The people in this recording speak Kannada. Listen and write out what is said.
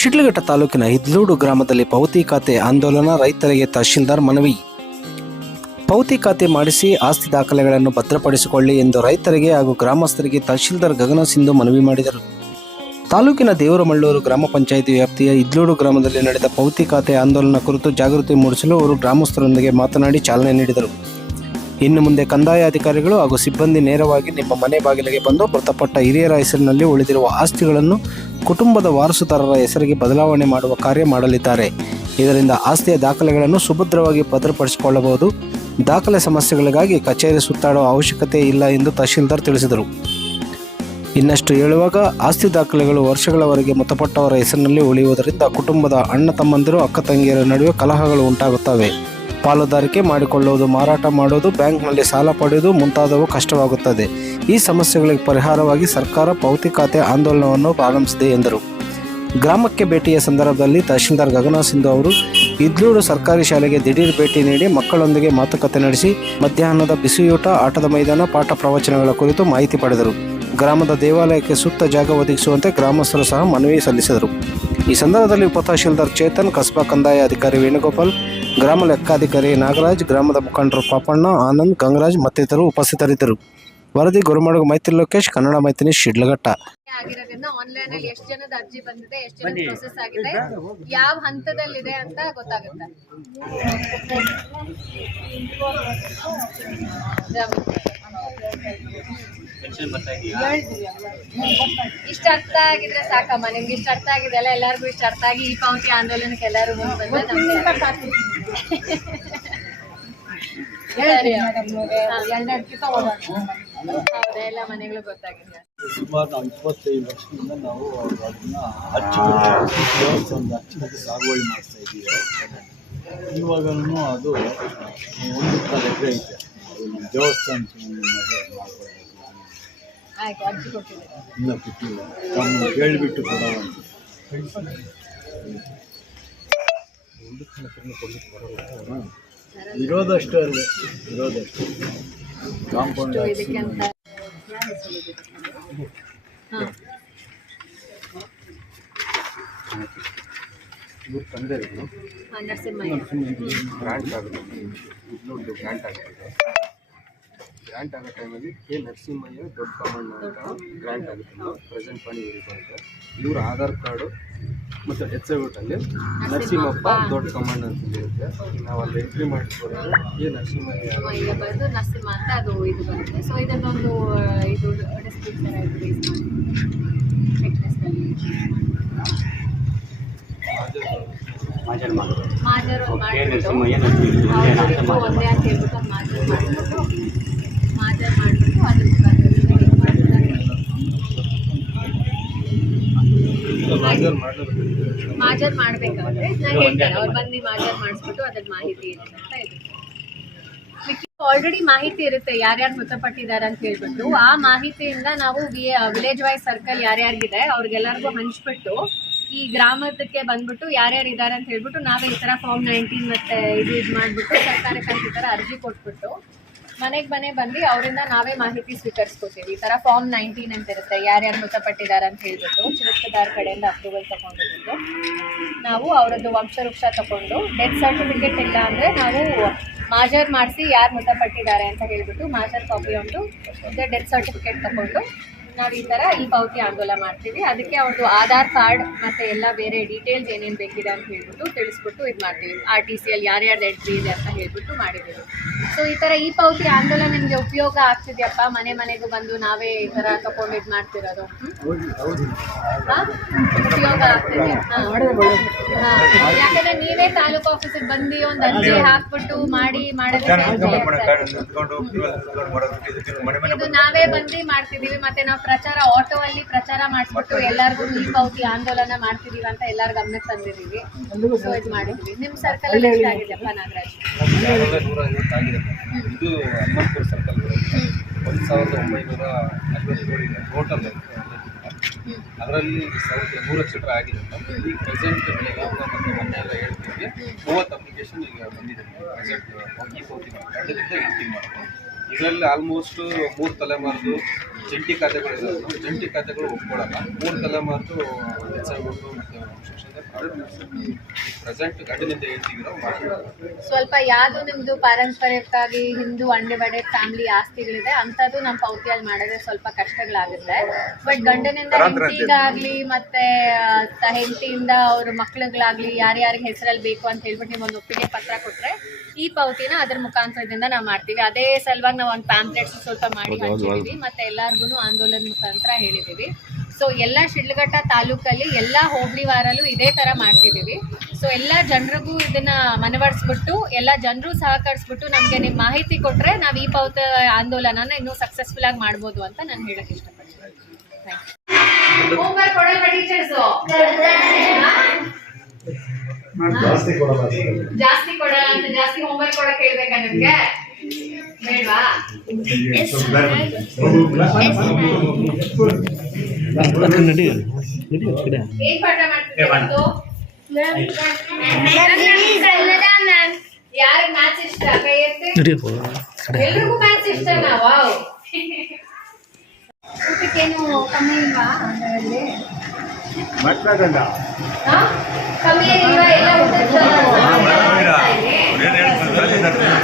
ಶಿಡ್ಲಘಟ್ಟ ತಾಲೂಕಿನ ಹಿದ್ಲೂಡು ಗ್ರಾಮದಲ್ಲಿ ಪೌತಿ ಖಾತೆ ಆಂದೋಲನ, ರೈತರಿಗೆ ತಹಶೀಲ್ದಾರ್ ಮನವಿ. ಪೌತಿ ಖಾತೆ ಮಾಡಿಸಿ ಆಸ್ತಿ ದಾಖಲೆಗಳನ್ನು ಭದ್ರಪಡಿಸಿಕೊಳ್ಳಿ ಎಂದು ರೈತರಿಗೆ ಹಾಗೂ ಗ್ರಾಮಸ್ಥರಿಗೆ ತಹಶೀಲ್ದಾರ್ ಗಗನ ಸಿಂಧು ಮನವಿ ಮಾಡಿದರು. ತಾಲೂಕಿನ ದೇವರಮಳ್ಳೂರು ಗ್ರಾಮ ಪಂಚಾಯಿತಿ ವ್ಯಾಪ್ತಿಯ ಇದ್ಲೂಡು ಗ್ರಾಮದಲ್ಲಿ ನಡೆದ ಪೌತಿ ಖಾತೆ ಆಂದೋಲನ ಕುರಿತು ಜಾಗೃತಿ ಮೂಡಿಸಲು ಅವರು ಗ್ರಾಮಸ್ಥರೊಂದಿಗೆ ಮಾತನಾಡಿ ಚಾಲನೆ ನೀಡಿದರು. ಇನ್ನು ಮುಂದೆ ಕಂದಾಯ ಅಧಿಕಾರಿಗಳು ಹಾಗೂ ಸಿಬ್ಬಂದಿ ನೇರವಾಗಿ ನಿಮ್ಮ ಮನೆ ಬಾಗಿಲಿಗೆ ಬಂದು ಮೃತಪಟ್ಟ ಹಿರಿಯರ ಹೆಸರಿನಲ್ಲಿ ಉಳಿದಿರುವ ಆಸ್ತಿಗಳನ್ನು ಕುಟುಂಬದ ವಾರಸುದಾರರ ಹೆಸರಿಗೆ ಬದಲಾವಣೆ ಮಾಡುವ ಕಾರ್ಯ ಮಾಡಲಿದ್ದಾರೆ. ಇದರಿಂದ ಆಸ್ತಿಯ ದಾಖಲೆಗಳನ್ನು ಸುಭದ್ರವಾಗಿ ಭದ್ರಪಡಿಸಿಕೊಳ್ಳಬಹುದು. ದಾಖಲೆ ಸಮಸ್ಯೆಗಳಿಗಾಗಿ ಕಚೇರಿ ಸುತ್ತಾಡುವ ಅವಶ್ಯಕತೆ ಇಲ್ಲ ಎಂದು ತಹಶೀಲ್ದಾರ್ ತಿಳಿಸಿದರು. ಇನ್ನಷ್ಟು ಹೇಳುವಾಗ, ಆಸ್ತಿ ದಾಖಲೆಗಳು ವರ್ಷಗಳವರೆಗೆ ಮೃತಪಟ್ಟವರ ಹೆಸರಿನಲ್ಲಿ ಉಳಿಯುವುದರಿಂದ ಕುಟುಂಬದ ಅಣ್ಣ ತಮ್ಮಂದಿರು, ಅಕ್ಕ ತಂಗಿಯರ ನಡುವೆ ಕಲಹಗಳು ಉಂಟಾಗುತ್ತವೆ. ಪಾಲುದಾರಿಕೆ ಮಾಡಿಕೊಳ್ಳುವುದು, ಮಾರಾಟ ಮಾಡುವುದು, ಬ್ಯಾಂಕ್ನಲ್ಲಿ ಸಾಲ ಪಡೆಯುವುದು ಮುಂತಾದವು ಕಷ್ಟವಾಗುತ್ತದೆ. ಈ ಸಮಸ್ಯೆಗಳಿಗೆ ಪರಿಹಾರವಾಗಿ ಸರ್ಕಾರ ಪೌತಿ ಖಾತೆ ಆಂದೋಲನವನ್ನು ಪ್ರಾರಂಭಿಸಿದೆ ಎಂದರು. ಗ್ರಾಮಕ್ಕೆ ಭೇಟಿಯ ಸಂದರ್ಭದಲ್ಲಿ ತಹಶೀಲ್ದಾರ್ ಗಗನ ಸಿಂಧು ಅವರು, ಇದ್ಲೂರು ಸರ್ಕಾರಿ ಶಾಲೆಗೆ ದಿಢೀರ್ ಭೇಟಿ ನೀಡಿ ಮಕ್ಕಳೊಂದಿಗೆ ಮಾತುಕತೆ ನಡೆಸಿ ಮಧ್ಯಾಹ್ನದ ಬಿಸಿಯೂಟ, ಆಟದ ಮೈದಾನ, ಪಾಠ ಪ್ರವಚನಗಳ ಕುರಿತು ಮಾಹಿತಿ ಪಡೆದರು. ಗ್ರಾಮದ ದೇವಾಲಯಕ್ಕೆ ಸೂಕ್ತ ಜಾಗ ಒದಗಿಸುವಂತೆ ಗ್ರಾಮಸ್ಥರು ಸಹ ಮನವಿ ಸಲ್ಲಿಸಿದರು. ಈ ಸಂದರ್ಭದಲ್ಲಿ ಉಪ ತಹಶೀಲ್ದಾರ್ ಚೇತನ್ ಕಸ್ಬಾ ಕಂದಾಯ ಅಧಿಕಾರಿ ವೇಣುಗೋಪಾಲ್ ಗ್ರಾಮ ಲೆಕ್ಕಾಧಿಕಾರಿ ನಾಗರಾಜ್ ಗ್ರಾಮದ ಮುಖಂಡರು ಪಾಪಣ್ಣ ಆನಂದ್ ಗಂಗರಾಜ್ ಮತ್ತಿತರರು ಉಪಸ್ಥಿತರಿದ್ದರು. ವರದಿ ಗುರುಮಡುಗು ಮೈತ್ರಿ ಲೋಕೇಶ್ ಕನ್ನಡ ಮೈತ್ರಿ ಶಿಡ್ಲಘಟ್ಟ. ಆಗಿರೋದ್ರಿಂದ ಆನ್ಲೈನ್ ಅಲ್ಲಿ ಎಷ್ಟು ಜನದ ಅರ್ಜಿ ಬಂದಿದೆ ಎಷ್ಟು ಜನ ಪ್ರೊಸೆಸ್ ಆಗಿದೆ ಯಾವ ಹಂತದಲ್ಲಿದೆ ಅಂತ ಗೊತ್ತಾಗುತ್ತೆ. ಇಷ್ಟ ಅರ್ಥ ಆಗಿದ್ರೆ ಸಾಕಮ್ಮ ನಿಮ್ಗೆ ಇಷ್ಟ ಅರ್ಥ ಆಗಿದೆ ಅಲ್ಲ? ಎಲ್ಲರಿಗೂ ಇಷ್ಟ ಅರ್ಥ ಆಗಿ ಈ ಪಾವತಿ ಆಂದೋಲನಕ್ಕೆ ಎಲ್ಲರೂ. ಹೌದಾ ಎಲ್ಲ ಮನೆಗಳು ಗೊತ್ತಾಗಿದೆ. ಸುಮಾರು ನಾವು ಇಪ್ಪತ್ತೈದು ವರ್ಷದಿಂದ ನಾವು ಅದನ್ನ ಅಚ್ಚುಕಟ್ಟು ದೇವಸ್ಥಾನದ ಅಚ್ಚುಕಟ್ಟು ಸಾಗುವಳಿ ಮಾಡ್ತಾ ಇದ್ದೀವಿ ಇವಾಗಲೂ ಅದು ಒಂದು ಕಾಲ ಎಕರೆ ಐತೆ ದೇವಸ್ಥಾನ ಇನ್ನೂ ಕೊಟ್ಟಿಲ್ಲ. ತಮ್ಮ ಕೇಳಿಬಿಟ್ಟು ಕೊಡೋ ಇರೋದಷ್ಟು ಅಲ್ಲೇ ಇರೋದಷ್ಟು. ಕಾಂಪೌಂಡ್ ಇವ್ರ ತಂದೆಗಳು ಹಾ, ನರಸಿಂಹಯ್ಯ ಗ್ರ್ಯಾಂಟ್ ಆಗುತ್ತೆ. ಇದ್ನೊಂದು ಗ್ರ್ಯಾಂಟ್ ಆಗುತ್ತೆ ಗ್ರ್ಯಾಂಟ್ ಆಗೋ ಟೈಮಲ್ಲಿ ಕೆ ನರಸಿಂಹಯ್ಯ ದೊಡ್ಡ ಕಮಣ್ಣ ಅಂತ ಗ್ರ್ಯಾಂಟ್ ಆಗುತ್ತೆ ಪ್ರೆಸೆಂಟ್ ಮಾಡಿ ಇವ್ರಿಗೆ ಬರುತ್ತೆ ಇವ್ರ ಆಧಾರ್ ಕಾರ್ಡು ಮತ್ತು ಹೆಚ್ ಅಲ್ಲಿ ನರಸಿಂಹಪ್ಪ ದೊಡ್ಡ ಕಮಾಂಡ್ ಅಂತ ಇರುತ್ತೆ ನಾವು ಅಲ್ಲಿ ಎಂಟ್ರಿ ಮಾಡಿಸ್ಕೊಡೋದು ಕೆ ನರಸಿಂಹಯ್ಯ ಈಗ ಬಂದು ನರಸಿಂಹ ಅಂತ ಅದು ಇದು ಬರುತ್ತೆ. ಸೊ ಇದನ್ನೊಂದು ಒಂದು ಇದು ಡಿಸ್ಕ್ರಿಪ್ಷನ್ ಆಗಿ ರೇಸ್ ಮಾಡಿ. ಮಾಜರ್ ಮಾಜರ್ ಮಾಜರ್ ಅವ್ರಿಗೂ ಒಂದೇ ಅಂತ ಹೇಳ್ಬಿಟ್ಟು ಮಾಜರ್ ಮಾಡಿಬಿಟ್ಟು ಅದ್ರ ಮುಖಾಂತರ ಇದು ಮಾಡ್ತಾರೆ ಮಾಜರ್ ಮಾಡ್ಬೇಕಾದ್ರೆ ನಾನು ಹೇಳ್ತೇನೆ ಅವ್ರು ಬಂದು ಮಾಜರ್ ಮಾಡಿಸ್ಬಿಟ್ಟು ಅದ್ರ ಮಾಹಿತಿ ಇದೆ ಅಂತ ಆಲ್ರೆಡಿ ಮಾಹಿತಿ ಇರುತ್ತೆ ಯಾರ್ಯಾರು ಮೃತಪಟ್ಟಿದ್ದಾರೆ ಅಂತ ಹೇಳ್ಬಿಟ್ಟು. ಆ ಮಾಹಿತಿಯಿಂದ ನಾವು ವಿಲೇಜ್ ವೈಸ್ ಸರ್ಕಲ್ ಯಾರ್ಯಾರಿಗಿದೆ ಅವ್ರಿಗೆಲ್ಲರಿಗೂ ಹಂಚ್ಬಿಟ್ಟು ಈ ಗ್ರಾಮದಕ್ಕೆ ಬಂದ್ಬಿಟ್ಟು ಯಾರ್ಯಾರು ಇದ್ದಾರೆ ಅಂತ ಹೇಳ್ಬಿಟ್ಟು ನಾವೇ ಈ ಥರ ಫಾರ್ಮ್ ನೈನ್ಟೀನ್ ಮತ್ತೆ ಇದು ಇದು ಮಾಡಿಬಿಟ್ಟು ಸರ್ಕಾರಕ್ಕೆ ಈ ಥರ ಅರ್ಜಿ ಕೊಟ್ಬಿಟ್ಟು ಮನೆಗೆ ಮನೆ ಬಂದು ಅವರಿಂದ ನಾವೇ ಮಾಹಿತಿ ಸ್ವೀಕರಿಸ್ಕೋತೀವಿ. ಈ ಥರ ಫಾರ್ಮ್ ನೈನ್ಟೀನ್ ಅಂತ ಇರುತ್ತೆ. ಯಾರ್ಯಾರು ಮೃತಪಟ್ಟಿದ್ದಾರೆ ಅಂತ ಹೇಳ್ಬಿಟ್ಟು ಚಿಕಿತ್ಸೆದಾರ ಕಡೆಯಿಂದ ಅಪ್ರೂವಲ್ ತಗೊಂಡಿದ್ದು ನಾವು ಅವರದ್ದು ವಂಶವೃಕ್ಷ ತಗೊಂಡು ಡೆತ್ ಸರ್ಟಿಫಿಕೇಟ್ ಇಲ್ಲ ಅಂದರೆ ನಾವು ಮಾಜರ್ ಮಾಡಿಸಿ ಯಾರು ಮೃತಪಟ್ಟಿದ್ದಾರೆ ಅಂತ ಹೇಳ್ಬಿಟ್ಟು ಮಾಜರ್ ಕಾಪಿ ಒಂದು ಡೆತ್ ಸರ್ಟಿಫಿಕೇಟ್ ತಗೊಂಡು ನಾವು ಈ ಥರ ಈ ಪಾವತಿ ಆಂದೋಲನ ಮಾಡ್ತೀವಿ. ಅದಕ್ಕೆ ಅವ್ರದ್ದು ಆಧಾರ್ ಕಾರ್ಡ್ ಮತ್ತು ಎಲ್ಲ ಬೇರೆ ಡೀಟೇಲ್ಸ್ ಏನೇನು ಬೇಕಿದೆ ಅಂತ ಹೇಳ್ಬಿಟ್ಟು ತಿಳಿಸ್ಬಿಟ್ಟು ಇದು ಮಾಡ್ತೀವಿ. ಆರ್ ಟಿ ಸಿಯಲ್ಲಿ ಯಾರ್ಯಾರ್ದು ಎಂಟ್ರಿ ಇದೆ ಅಂತ ಹೇಳ್ಬಿಟ್ಟು ಮಾಡಿದ್ದೀವಿ. ಸೊ ಈ ಥರ ಈ ಪಾವತಿ ಆಂದೋಲನ ನಿಮಗೆ ಉಪಯೋಗ ಆಗ್ತಿದೆಯಪ್ಪ? ಮನೆ ಮನೆಗೂ ಬಂದು ನಾವೇ ಈ ಥರ ತಗೊಂಡು ಇದು ಮಾಡ್ತಿರೋದು? ಉಪಯೋಗ ಆಗ್ತಿದೆ. ಹಾ. ಯಾಕಂದ್ರೆ ನೀವೇ ತಾಲೂಕು ಆಫೀಸಿಗೆ ಬಂದು ಒಂದು ಅರ್ಜಿ ಹಾಕ್ಬಿಟ್ಟು ಮಾಡಿ ಮಾಡೋದಕ್ಕೆ ಇದು ನಾವೇ ಬಂದು ಮಾಡ್ತಿದೀವಿ ಮತ್ತೆ ನಾವು ಪ್ರಚಾರ ಆಟೋ ಅಲ್ಲಿ ಪ್ರಚಾರ ಮಾಡಿಸ್ಬಿಟ್ಟು ಎಲ್ಲರಿಗೂ ಈ ಪೌತಿ ಆಂದೋಲನ ಮಾಡ್ತಿದೀವಿ ಅಂತ ಎಲ್ಲಾರ ಗಮನಕ್ಕೆ ತಂದಿದೀವಿ ಸೊ ಇದು ಮಾಡಿದ್ವಿ. ನಿಮ್ ಸರ್ಕಲ್ ಅಲ್ಲಿ ಎಷ್ಟಾಗಿದೆಯಪ್ಪ ನಾಗರಾಜ್? ನೂರ ಇದು ಹನುಮಂತಪುರ ಸರ್ಕಲ್ ಒಂದು ಸಾವಿರದ ಒಂಬೈನೂರ ಐವತ್ತೇಳು ಇದೆ. ಟೋಟಲ್ ಅದರಲ್ಲಿ ಸಾವಿರದ ಮೂರು ರೂಪಾಯಿ ಆಗಿದೆ ಈಗ ಪ್ರೆಸೆಂಟ್ ಬೆಳಗ್ಗೆ ಮತ್ತು ಮೊನ್ನೆ ಎಲ್ಲ ಹೇಳ್ತೀವಿ ಮೂವತ್ತು ಅಪ್ಲಿಕೇಶನ್ ಈಗ ಬಂದಿದೆ. ಪ್ರೆಸೆಂಟ್ ಈ ಸೌತಿ ಎರಡರಿಂದ ಇಟ್ಟಿಂಗ್ ಮಾಡ್ತಾರೆ ಇದರಲ್ಲಿ ಆಲ್ಮೋಸ್ಟ್ ಮೂರು ತಲೆಮಾರ್ದು ಜಂಟಿ ಖಾತೆಗಳಿದಾವೆ ನಾವು ಜಂಟಿ ಖಾತೆಗಳು ಒಪ್ಕೊಳ್ಳಲ್ಲ ಮೂರು ತಲೆಮಾರು ಹೆಚ್ಚಾಗ್ಬಿಟ್ಟು ಮತ್ತು ಪ್ರೆಸೆಂಟ್ ಗಂಡಿನಿಂದ ಹೇಳ್ತಿದ್ದೀರೋ ಮಾಡ್ತಾರೆ ಸ್ವಲ್ಪ ಯಾವುದು ನಿಮ್ದು ಪಾರಂಪರಿಕವಾಗಿ ಹಿಂದೂ ಅಂಡಿವೈಡೆಡ್ ಫ್ಯಾಮಿಲಿ ಆಸ್ತಿಗಳಿದೆ ಅಂತದ್ದು ನಮ್ಮ ಪೌತಿಯಲ್ಲಿ ಮಾಡಿದ್ರೆ ಸ್ವಲ್ಪ ಕಷ್ಟಗಳಾಗುತ್ತೆ. ಬಟ್ ಗಂಡನಿಂದ ಹೆಂಡತಿಗಾಗ್ಲಿ ಮತ್ತೆ ಹೆಂಡತಿಯಿಂದ ಅವ್ರ ಮಕ್ಳುಗಳಾಗ್ಲಿ ಯಾರ್ಯಾರಿಗೆ ಹೆಸರಲ್ಲಿ ಬೇಕು ಅಂತ ಹೇಳ್ಬಿಟ್ಟು ನೀವು ಒಂದು ಒಪ್ಪಿಗೆ ಪತ್ರ ಕೊಟ್ರೆ ಈ ಪೌತಿನ ಅದ್ರ ಮುಖಾಂತರದಿಂದ ನಾವು ಮಾಡ್ತೀವಿ. ಅದೇ ಸಲುವಾಗಿ ನಾವು ಒಂದು ಪ್ಯಾಂಪ್ಲೆಟ್ಸ್ ಸ್ವಲ್ಪ ಮಾಡಿ ಮತ್ತೆ ಮತ್ತೆ ಎಲ್ಲಾರ್ಗು ಆಂದೋಲನ ಮುಖಾಂತರ ಹೇಳಿದ್ದೀವಿ. ಸೊ ಎಲ್ಲ ಶಿಡ್ಲಘಟ್ಟ ತಾಲೂಕಲ್ಲಿ ಎಲ್ಲ ಹೋಬಳಿ ವಾರಲ್ಲೂ ಇದೇ ತರ ಮಾಡ್ತಿದೀವಿ ಸೊ ಎಲ್ಲ ಜನರಿಗೂ ಇದನ್ನ ಮನವರಿಸ್ಬಿಟ್ಟು ಎಲ್ಲ ಜನರು ಸಹಕರಿಸ್ಬಿಟ್ಟು ನಮಗೆ ನೀವು ಮಾಹಿತಿ ಕೊಟ್ಟರೆ ನಾವು ಈ ಪೌತ ಆಂದೋಲನನ ಇನ್ನೂ ಸಕ್ಸಸ್ಫುಲ್ ಆಗಿ ಮಾಡ್ಬೋದು ಅಂತ ನಾನು ಹೇಳಕ್ ಇಷ್ಟಪಡ್ತೀನಿ. ಜಾಸ್ತಿ ಕೊಡಲ್ಲ ಅಂತ ಜಾಸ್ತಿ ಹೋಮ್ವರ್ಕ್ ಕೊಡಕ್ ಹೇಳ್ಬೇಕಾ ನಿಮ್ಗೆ? ಬೇಡವಾ ಯಾರಿಗೆ ಮ್ಯಾಥ್ಸ್ ಇಷ್ಟ ಎಲ್ರಿಗೂ ಮ್ಯಾಥ್ಸ್ ಇಷ್ಟನಾ ವಾವ್ ಊಟಕ್ಕೇನು ಕಮ್ಮಿ ಇಲ್ವಾ ಅದರಲ್ಲಿ ಹಾ? ಕಮ್ಮಿ ಏನಿಲ್ವಾ ಎಲ್ಲ ಊಟ ಹೇಳ್ತಾರೆ